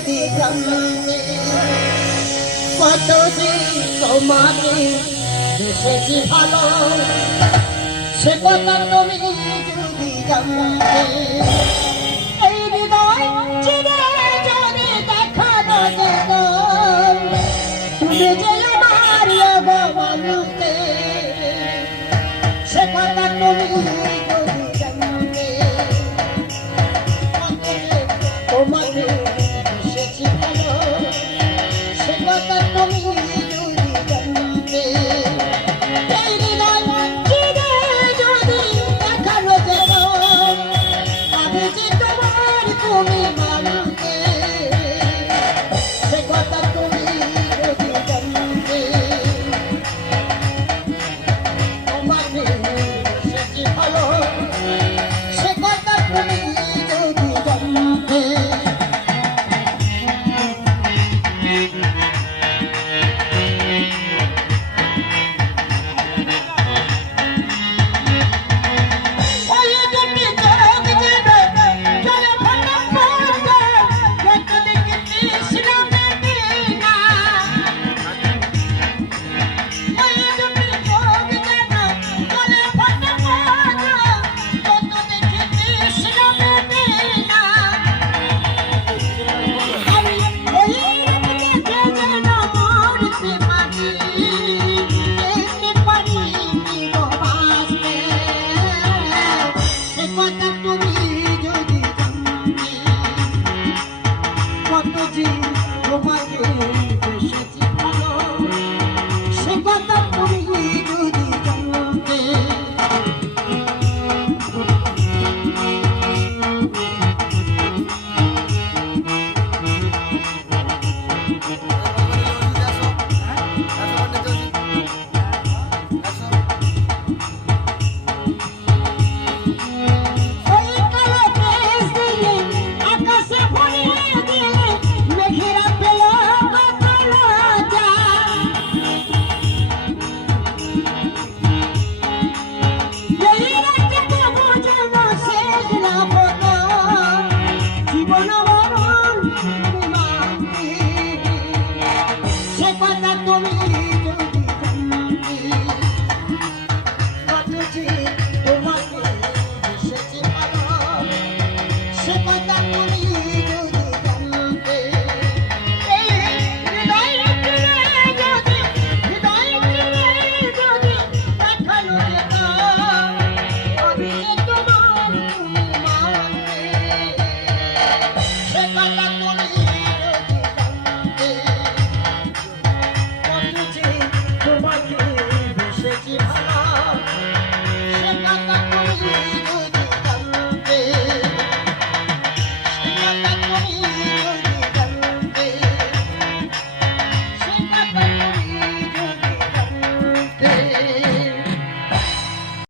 দিলাম কত যে তোমাকে দেখেছি ভালো সে কথা তুমি যদি জানতে এই হৃদয় চিরে যদি দেখা না যেত তুমি যে আমার অবমানতে সে কথা তুমি Let me go.